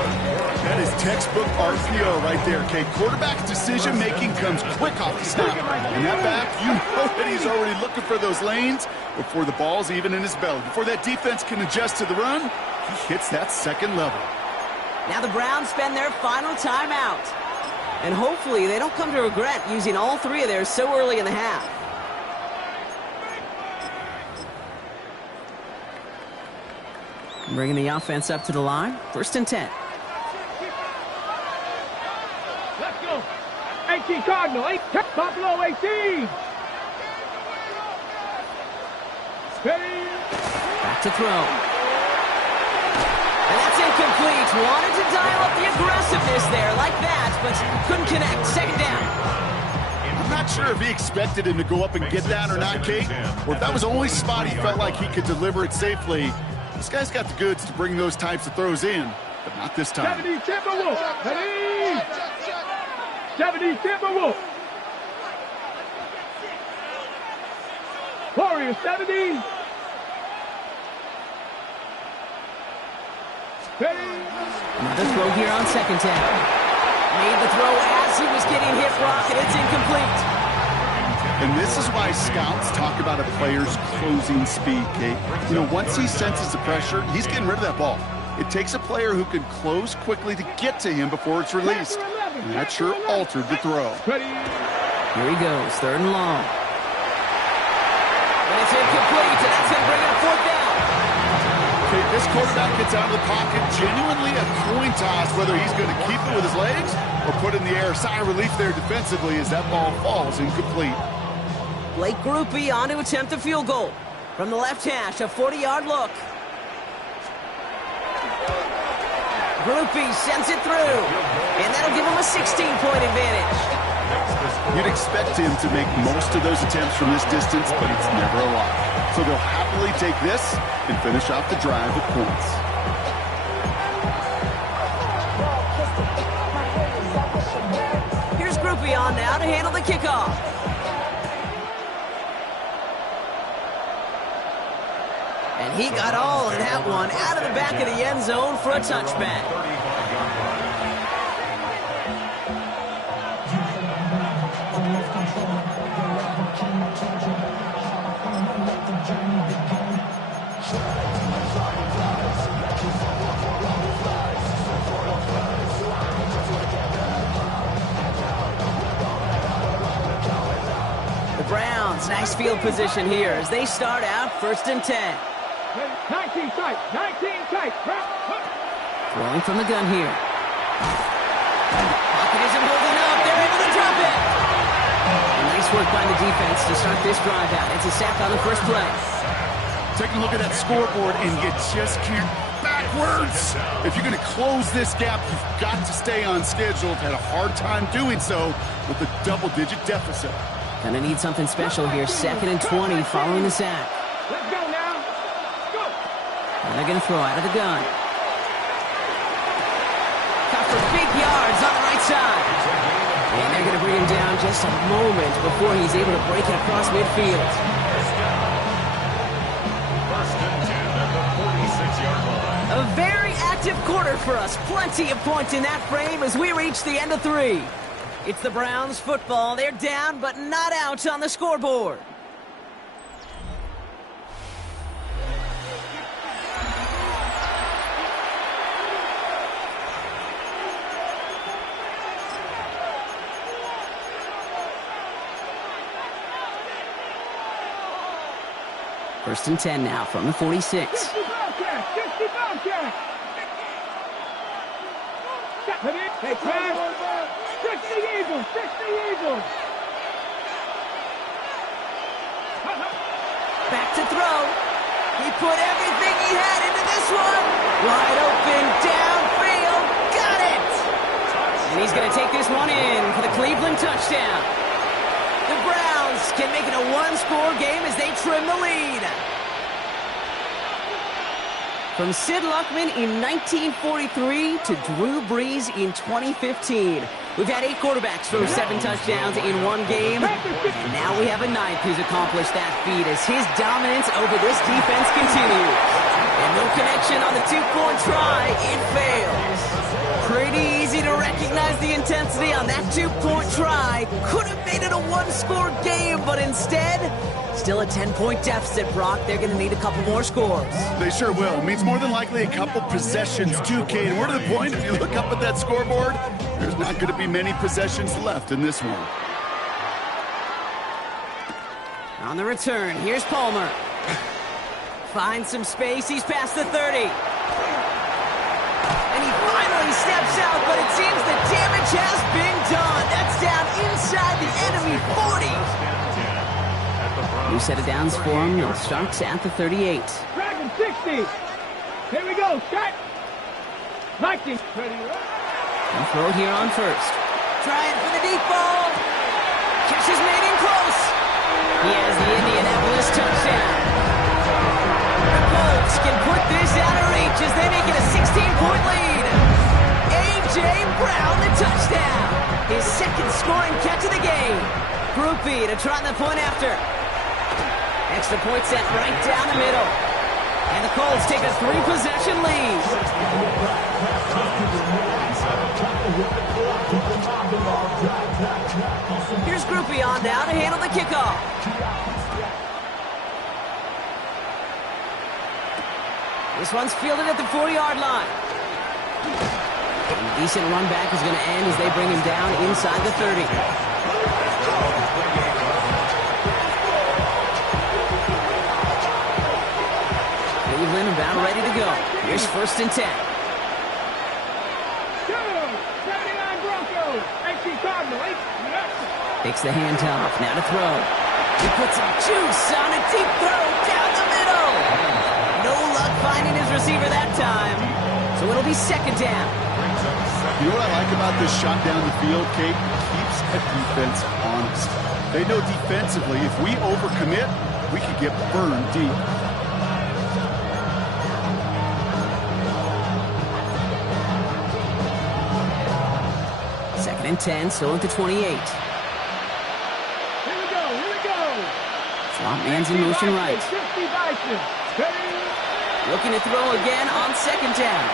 That is textbook RPO right there, okay? Quarterback's decision-making comes quick off the snap. And that back, you know that he's already looking for those lanes before the ball's even in his belly. Before that defense can adjust to the run, he hits that second level. Now the Browns spend their final timeout. And hopefully they don't come to regret using all three of theirs so early in the half. Bringing the offense up to the line. 1st and 10. Let's go. 18 Cardinal. Buffalo 18. Back to throw. And that's incomplete. Wanted to dial up the aggressiveness there like that, but couldn't connect. 2nd down. I'm not sure if he expected him to go up and get that or not, Kate, or if that was the only spot he felt like he could deliver it safely. This guy's got the goods to bring those types of throws in, but not this time. 70 Timberwolves. 70 Timberwolves. Warriors 70. Another throw here on 2nd down. Made the throw as he was getting hit, Brock, and it's incomplete. And this is why scouts talk about a player's closing speed, Kate. You know, once he senses the pressure, he's getting rid of that ball. It takes a player who can close quickly to get to him before it's released. And that sure altered the throw. Here he goes, 3rd and long. And it's incomplete, and that's going to bring up 4th down. Okay, this quarterback gets out of the pocket, genuinely a coin toss, whether he's going to keep it with his legs or put it in the air. Sigh of relief there defensively as that ball falls incomplete. Blake Grupe on to attempt the field goal. From the left hash, a 40-yard look. Grupe sends it through, and that'll give him a 16-point advantage. You'd expect him to make most of those attempts from this distance, but it's never a lot. So they'll happily take this and finish off the drive with points. Here's Grupe on now to handle the kickoff. And he got all of that one out of the back of the end zone for a touchback. The Browns, nice field position here as they start out 1st and 10. 19 tight. 19 tight. Throwing from the gun here. Pocket isn't holding up. They're able to drop it. Nice work by the defense to start this drive out. It's a sack on the first play. Take a look at that scoreboard, and you just can't backwards. If you're going to close this gap, you've got to stay on schedule. Had a hard time doing so with a double-digit deficit. Gonna need something special here. 2nd and 20 following the sack. Let's go now. Go. And they're gonna throw out of the gun. Caught for big yards on the right side. And they're gonna bring him down just a moment before he's able to break it across midfield. 1st and 10 at the 46-yard line. A very active quarter for us. Plenty of points in that frame as we reach the end of 3. It's the Browns football. They're down, but not out on the scoreboard. First and 10 now from the 46. 60 Bobcat. 60 Bobcat. Hey, Crash. 60 Eagles. 60 Eagles. Back to throw. He put everything he had into this one. Wide open, downfield. Got it. And he's going to take this one in for the Cleveland touchdown. The Browns can make it a one-score game as they trim the lead. From Sid Luckman in 1943 to Drew Brees in 2015. We've had 8 quarterbacks throw 7 touchdowns in one game. And now we have a 9th who's accomplished that feat as his dominance over this defense continues. And no connection on the 2-point try. It fails. Pretty easy to recognize the intensity on that 2-point try. Could have made it a 1-score game, but instead, still a 10-point deficit, Brock. They're going to need a couple more scores. They sure will. Means more than likely a couple possessions too, Kate. And we're to the point, if you look up at that scoreboard, there's not going to be many possessions left in this one. On the return, here's Palmer. Finds some space. He's past the 30. And he finally steps out, but it seems the damage has been done. That's down inside the enemy 40. New set of downs for him. It starts at the 38. Dragon 60. Here we go. Set. Vikings. Ready. And throw it here on first. Trying for the deep ball. Catch is made in close. He has the Indianapolis touchdown. The Colts can put this out of reach as they make it a 16-point lead. A.J. Brown, the touchdown. His second scoring catch of the game. Groupie to try the point after. Extra point set right down the middle. And the Colts take a 3-possession lead. Here's Groupie on down to handle the kickoff. This one's fielded at the 40-yard line. A decent run back is going to end as they bring him down inside the 30. Cleveland about ready to go. Here's 1st and 10. 79 Broncos. 18 Cardinal. Takes the handoff. Now to throw. He puts some juice on a deep throw down the middle. No luck finding his receiver that time. So it'll be 2nd down. You know what I like about this shot down the field, Kate? It keeps a defense honest. They know defensively, if we overcommit, we could get burned deep. Second and 10, still at the 28. Here we go. Slot man's in motion right. 60 Vikings. Ready. Looking to throw again on 2nd down.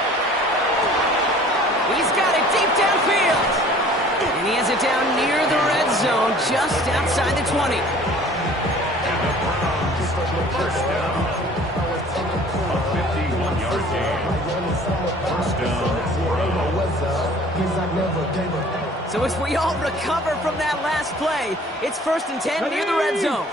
He's got it deep downfield. And he has it down near the red zone, just outside the 20. First down. A 51-yard gain. First down. So as we all recover from that last play, it's 1st and 10 near the red zone.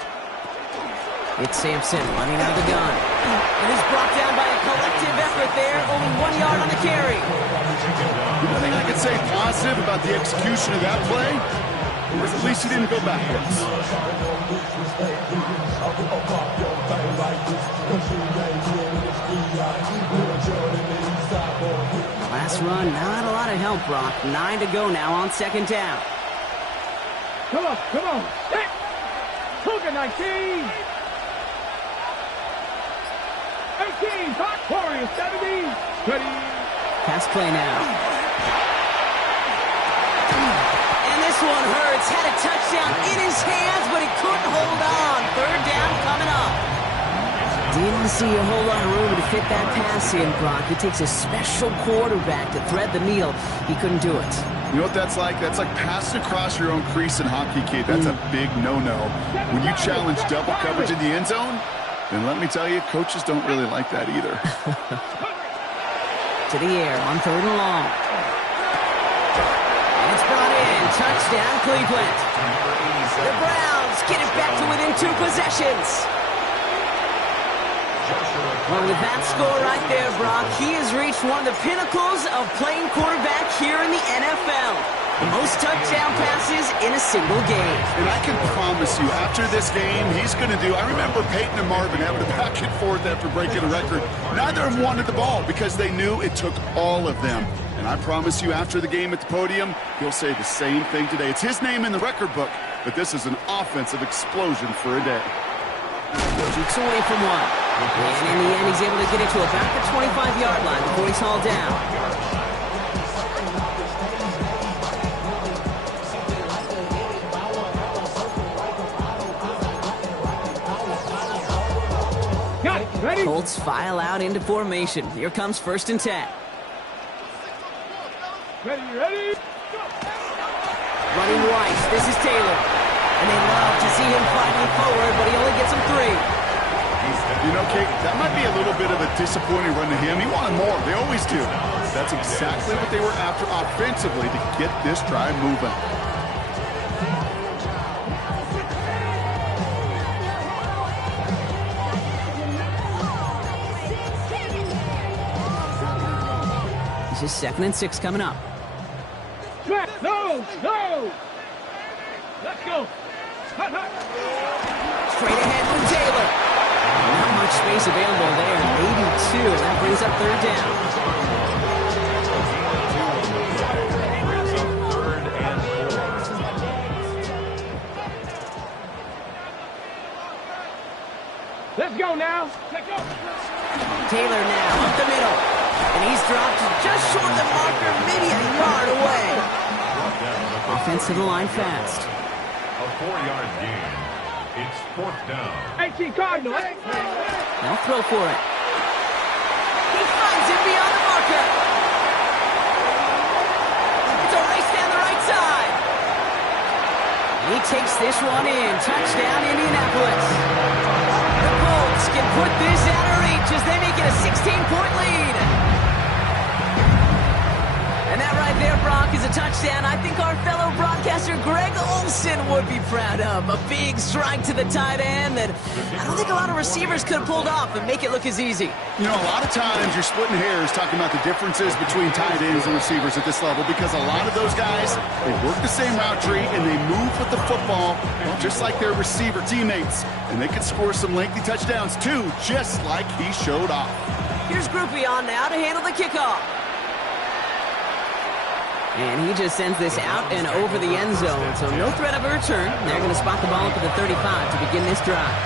It's Sampson running out of the gun. And is brought down by a collective effort there, only 1 yard on the carry. The thing I could say positive about the execution of that play was at least he didn't go backwards. Last run, not a lot of help, Brock. 9 to go now on 2nd down. Come on. Set. Cougar 19. 18, Hot Warriors 70. Ready. Pass play now. And this one hurts. Had a touchdown in his hands, but he couldn't hold on. 3rd down coming up. Didn't see a whole lot of room to fit that pass in, Brock. It takes a special quarterback to thread the needle. He couldn't do it. You know what that's like? That's like passing across your own crease in hockey, kid. That's a big no-no. When you challenge double coverage in the end zone, then let me tell you, coaches don't really like that either. To the air on 3rd and long. And it's brought in. Touchdown, Cleveland. The Browns get it back to within 2 possessions. Well, with that score right there, Brock, he has reached one of the pinnacles of playing quarterback here in the NFL. The most touchdown passes in a single game. And I can promise you, after this game, he's going to do... I remember Peyton and Marvin having a back and forth after breaking a record. Neither of them wanted the ball because they knew it took all of them. And I promise you, after the game at the podium, he'll say the same thing today. It's his name in the record book, but this is an offensive explosion for a day. 2 away from one. And in the end, he's able to get it to about the 25-yard line before he's hauled down. Got it. Ready? Colts file out into formation. Here comes 1st and 10. Ready? Running right, this is Taylor. And they love to see him fighting forward, but he only gets him 3. You know, Kate, that might be a little bit of a disappointing run to him. He wanted more. They always do. That's exactly what they were after offensively to get this drive moving. This is 2nd and 6 coming up. No! Let's go! Hut. Straight ahead from Taylor. Not much space available there. Maybe 2. That brings up 3rd down. Let's go now! Let's go! Taylor now up the middle. And he's dropped just short of the marker, maybe a yard away. Offense to the line fast. A 4-yard gain. It's 4th down. 18 Cardinal! They'll throw for it. He finds it beyond the marker. It's a race down the right side. He takes this one in. Touchdown, Indianapolis. The Colts can put this out of reach as they make it a 16-point lead. And that right there, Brock, is a touchdown I think our fellow broadcaster Greg Olsen would be proud of. A big strike to the tight end that I don't think a lot of receivers could have pulled off and make it look as easy. You know, a lot of times you're splitting hairs talking about the differences between tight ends and receivers at this level because a lot of those guys, they work the same route tree and they move with the football just like their receiver teammates. And they can score some lengthy touchdowns too, just like he showed off. Here's Groupie on now to handle the kickoff. And he just sends this out and over the end zone, so no threat of a return. They're going to spot the ball up at the 35 to begin this drive.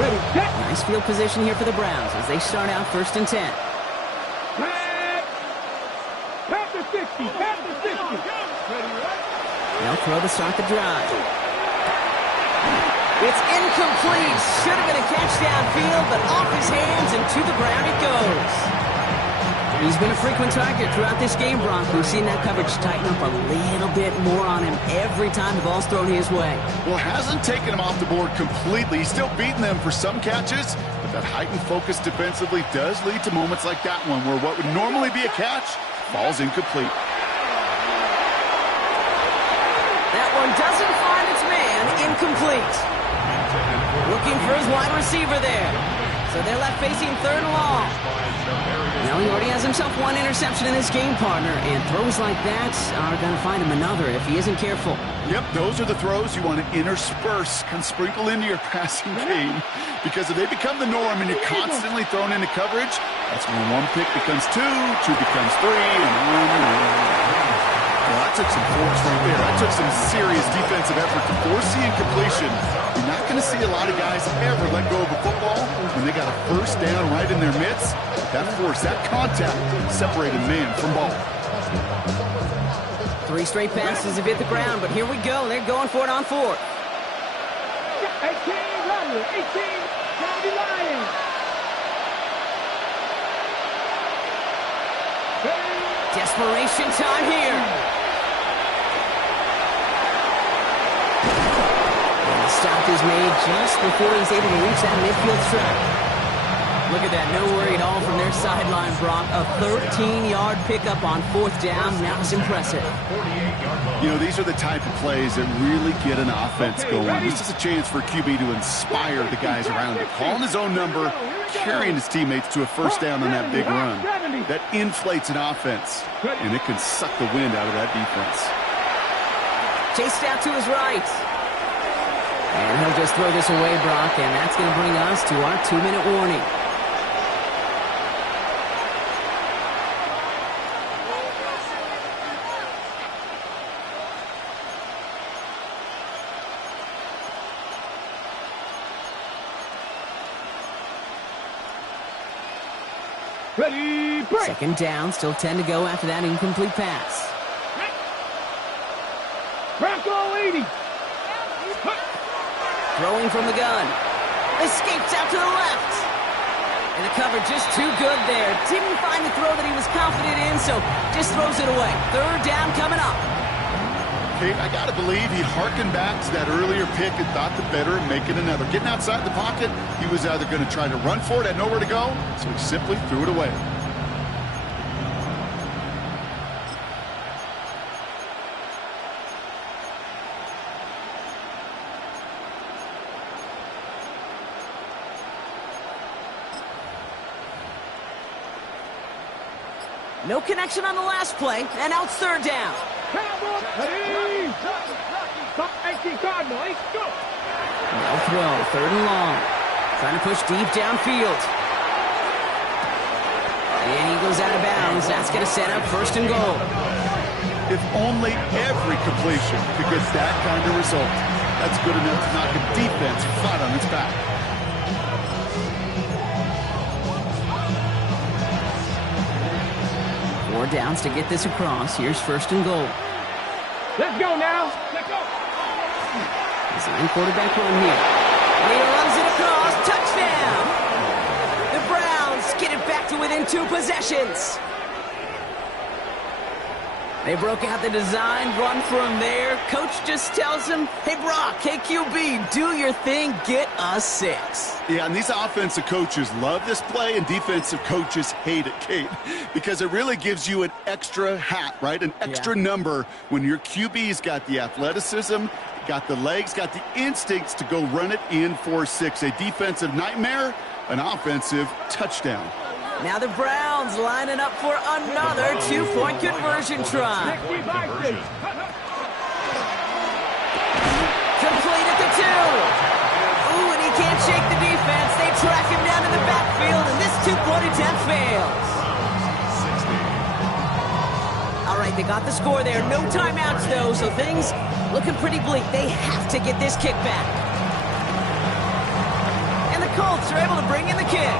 Ready, set! Nice field position here for the Browns as they start out 1st and 10. Past the 60! They'll throw to start the drive. It's incomplete. Should have been a catch downfield, but off his hands and to the ground it goes. He's been a frequent target throughout this game, Brock. We've seen that coverage tighten up a little bit more on him every time the ball's thrown his way. Well, hasn't taken him off the board completely. He's still beating them for some catches, but that heightened focus defensively does lead to moments like that one where what would normally be a catch falls incomplete. That one doesn't find its man. Incomplete. Looking for his wide receiver there. So they're left facing 3rd and long. Now he already has himself one interception in this game, partner, and throws like that are going to find him another if he isn't careful. Yep, those are the throws you want to intersperse and sprinkle into your passing game, because if they become the norm and you're constantly thrown into coverage, that's when 1 pick becomes 2, 2 becomes 3, and on. Well, that took some force right there. That took some serious defensive effort to force the incompletion. You're not going to see a lot of guys ever let go of a football when they got a 1st down right in their midst. That force, that contact separated man from ball. 3 straight passes have hit the ground, but here we go. They're going for it on 4th. 18 Lions! 18 County Lions! Desperation time here. And the stop is made just before he's able to reach that midfield strike. Look at that, no worry at all from their sideline, Brock. A 13-yard pickup on 4th down. That was impressive. You know, these are the type of plays that really get an offense going. This is a chance for QB to inspire the guys around him. Calling his own number, carrying his teammates to a 1st down on that big run. That inflates an offense, and it can suck the wind out of that defense. Chased out to his right. And he'll just throw this away, Brock, and that's going to bring us to our 2-minute warning. Ready, break. Second down, still 10 to go after that incomplete pass. Bronco 80. Throwing from the gun. Escapes out to the left. And the cover just too good there. Didn't find the throw that he was confident in, so just throws it away. Third down coming up. Kate, I got to believe he harkened back to that earlier pick and thought the better and make it another. Getting outside the pocket, he was either going to try to run for it, had nowhere to go, so he simply threw it away. No connection on the last play, and now it's third down. Ready. 18 Cardinal. Let's go. No throw, third and long. Trying to push deep downfield. And he goes out of bounds. That's going to set up first and goal. If only every completion could get that kind of result. That's good enough to knock a defense flat on its back. Four downs to get this across. Here's first and goal. Let's go now. Let's go. Design quarterback run here. And he runs it across. Touchdown! The Browns get it back to within 2 possessions. They broke out the design run from there. Coach just tells him, hey, Brock, hey, QB, do your thing, get us 6. Yeah, and these offensive coaches love this play, and defensive coaches hate it, Kate, because it really gives you an extra hat, right? An extra number when your QB's got the athleticism, got the legs, got the instincts to go run it in for 6. A defensive nightmare, an offensive touchdown. Now the Browns lining up for another 2-point conversion try. Complete at the 2. Ooh, and he can't shake the defense. They track him down in the backfield, and this 2-point attempt fails. All right, they got the score there. No timeouts, though, so things looking pretty bleak. They have to get this kick back. And the Colts are able to bring in the kick.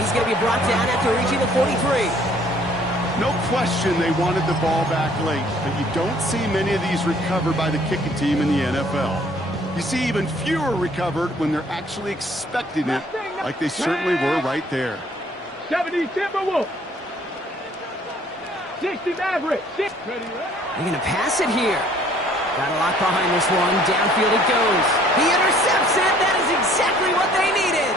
He's going to be brought down after reaching the 43. No question they wanted the ball back late, but you don't see many of these recovered by the kicking team in the NFL. You see even fewer recovered when they're actually expecting it, like they certainly were right there. 70 Timberwolves. 60 Mavericks. They're going to pass it here. Got a lot behind this one. Downfield it goes. He intercepts it. That is exactly what they needed.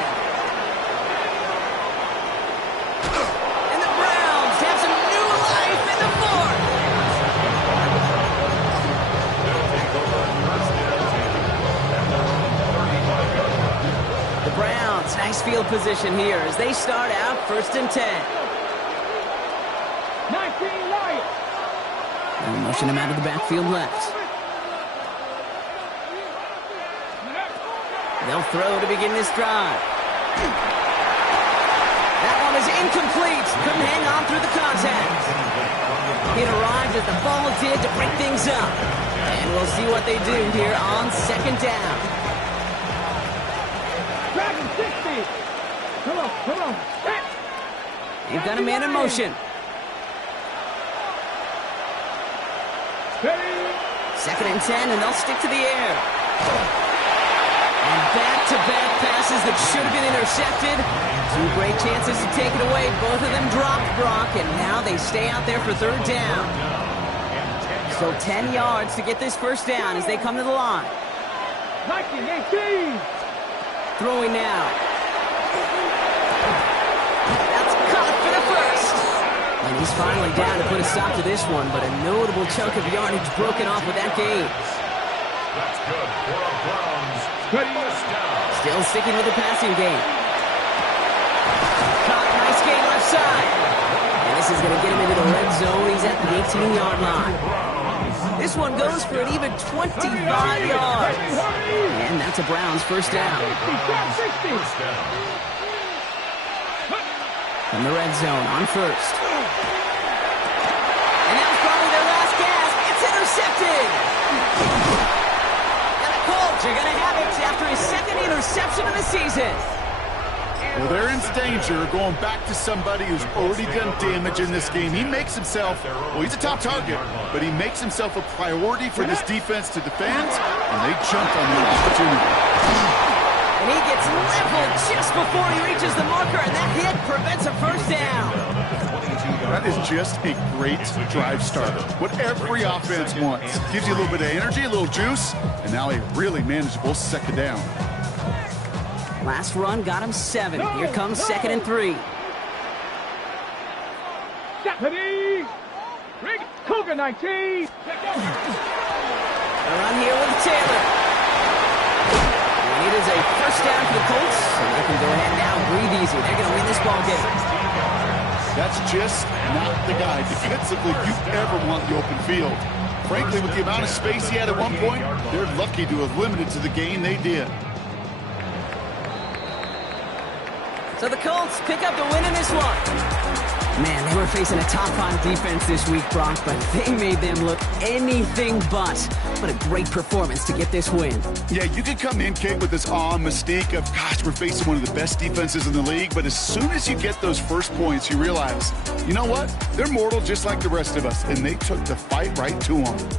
Nice field position here as they start out first and 10. 19 Lions. And motion him out of the backfield left. They'll throw to begin this drive. That one is incomplete. Couldn't hang on through the contact. It arrived as the ball did to break things up. And we'll see what they do here on second down. Come on. You've got a man in motion. Second and 10, and they'll stick to the air. And back-to-back passes that should have been intercepted. 2 great chances to take it away. Both of them dropped, Brock, and now they stay out there for third down. So 10 yards to get this first down as they come to the line. 19-18. Throwing now. That's caught for the first. And he's finally down to put a stop to this one, but a notable chunk of yardage broken off with that gain. That's good for a Browns first down. Still sticking with the passing game. Caught, nice gain left side. And this is going to get him into the red zone. He's at the 18-yard line. This one goes for an even 25 yards. And that's a Browns first down. From the red zone on first. And that was probably their last gasp. It's intercepted. And the Colts are going to have it after his second interception of the season. Well, they're in danger going back to somebody who's already done damage in this game. He makes himself, well, he's a top target, but he makes himself a priority for this defense to defend, and they jump on the opportunity. And he gets leveled just before he reaches the marker, and that hit prevents a first down. That is just a great drive starter. What every offense wants. Gives you a little bit of energy, a little juice, and now a really manageable second down. Last run got him 7. Here comes 2nd and 3. Deputy! Rick Cougar 19! A run here with Taylor. And it is a first down for the Colts, and they can go ahead now and breathe easy. They're going to win this ball game. That's just not the guy defensively you ever want the open field. Frankly, with the amount of space he had at one point, they're lucky to have limited to the gain they did. So the Colts pick up the win in this one. Man, they were facing a top-5 defense this week, Brock, but they made them look anything but. What a great performance to get this win. Yeah, you could come in, Kate, with this awe mystique of, gosh, we're facing one of the best defenses in the league, but as soon as you get those first points, you realize, you know what? They're mortal just like the rest of us, and they took the fight right to them.